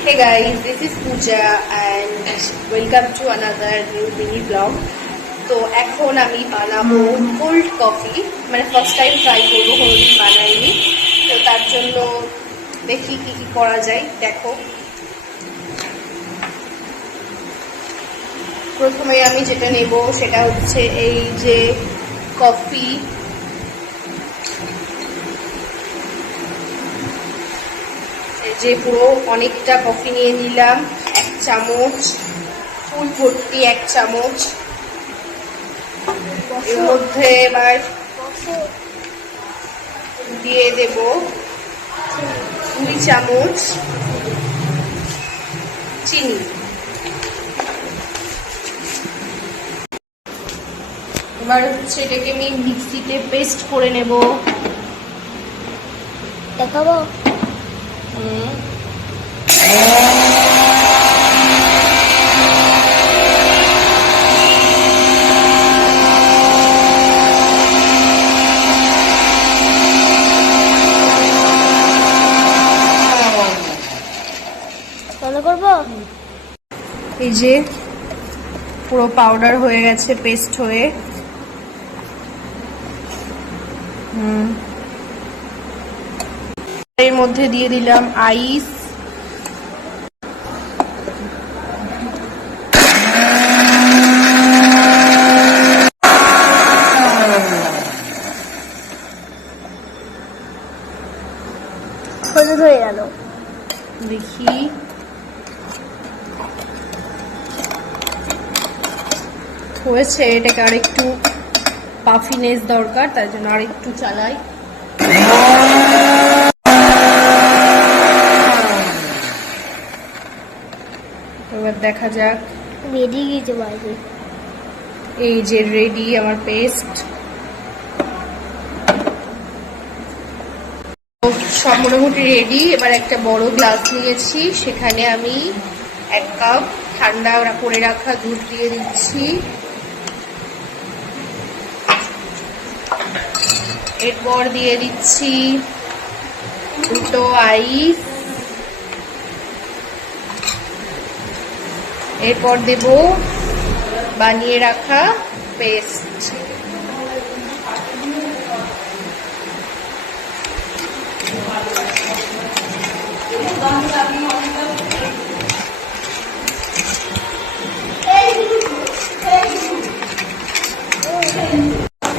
Hey guys, this is Pooja and welcome to another new mini vlog. তো এখন আমি বানাবো কোল্ড কফি, মানে ফার্স্ট টাইম ট্রাই করবো, কোনোদিন বানাইনি। তো তার জন্য দেখি কি কি করা যায়। দেখো, প্রথমে আমি যেটা নেব সেটা হচ্ছে এই যে কফি। যে পুরো অনেকটা কফি নিয়ে নিলাম, 1 চামচ, ফুল ভর্তি 1 চামচ। এর মধ্যে এবার দিয়ে দেব 2 চামচ চিনি। এবার হচ্ছে এটাকে আমি মিক্সিতে পেস্ট করে নেব। দেখাবো? এই যে পুরো পাউডার হয়ে গেছে, পেস্ট হয়ে। এর মধ্যে দিয়ে দিলাম আইস। হলুদ হয়ে গেল, দেখি হয়েছে। এটাকে আর একটু পাফিনেস দরকার, তার জন্য আর একটু চালাই। এবার দেখা যাক। রেডি গিয়েছে বাইরে। এই যে রেডি আমার পেস্ট। সব মোটামুটি রেডি। এবার একটা বড় গ্লাস নিয়েছি, সেখানে আমি 1 কাপ ঠান্ডা করে রাখা দুধ দিয়ে দিচ্ছি। এরপর দিয়ে দিচ্ছি 2 আইস। এরপর দেব বানিয়ে রাখা পেস্ট।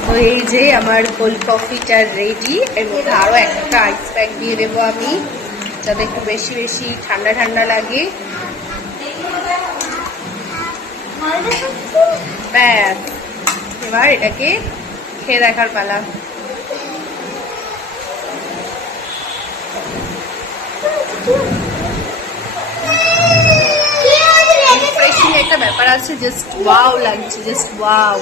তো এই যে আমার কোল্ড কফিটা রেডি। এর মধ্যে আরো একটা আইস প্যাক দিয়ে দেবো আমি, যাতে একটু বেশি বেশি ঠান্ডা ঠান্ডা লাগে। ব্যাস, এবার এটাকে খেয়ে দেখার পালা। রিফ্রেশিং একটা ব্যাপার আছে, জাস্ট ওয়াও লাগছে, জাস্ট ওয়াও।